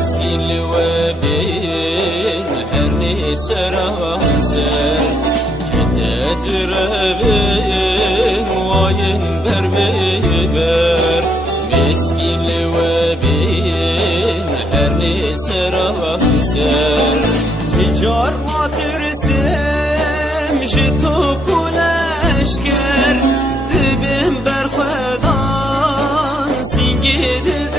مسكين وبين حرني سراسر جدد ربين وين بربيبر مسكين وبين حرني سراسر تجار ما ترسم جتو كولشكر دبن برخدان سنجد دبر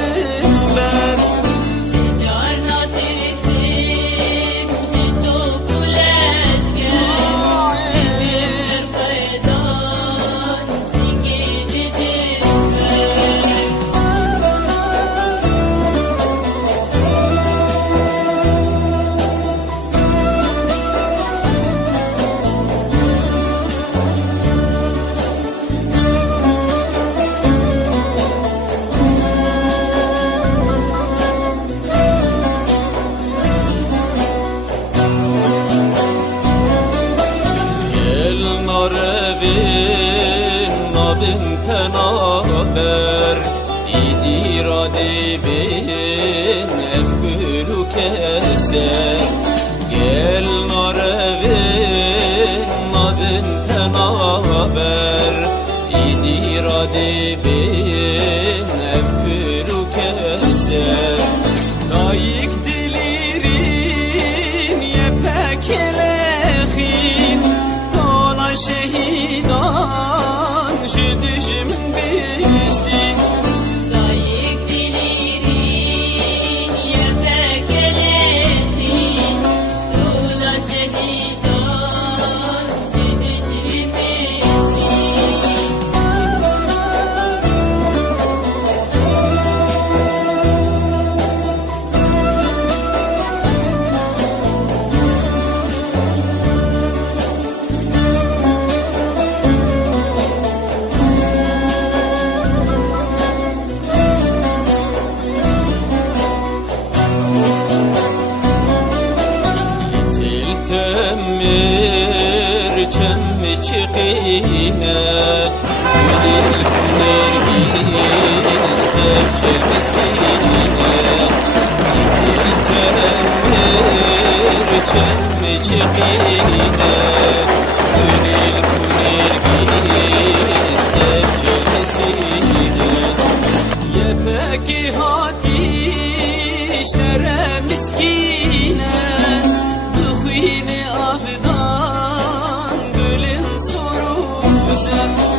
نابن پنابر ایدی را دیبین افکلو کسر گل ناروین نابن پنابر ایدی را دیبین افکلو کسر دایک دلیرین یه پکلخین dola şehidan şu düşüm bizdik dayık dilirin yemek elektrin dola şehidan şu düşüm تمر كم چقينا وليل نرجس تفجر بسينا يتل تمر كم چقينا وليل نرجس تفجر بسينا يا باقي هاتي اشترى مسكينه Yine avdan gülün soru güzel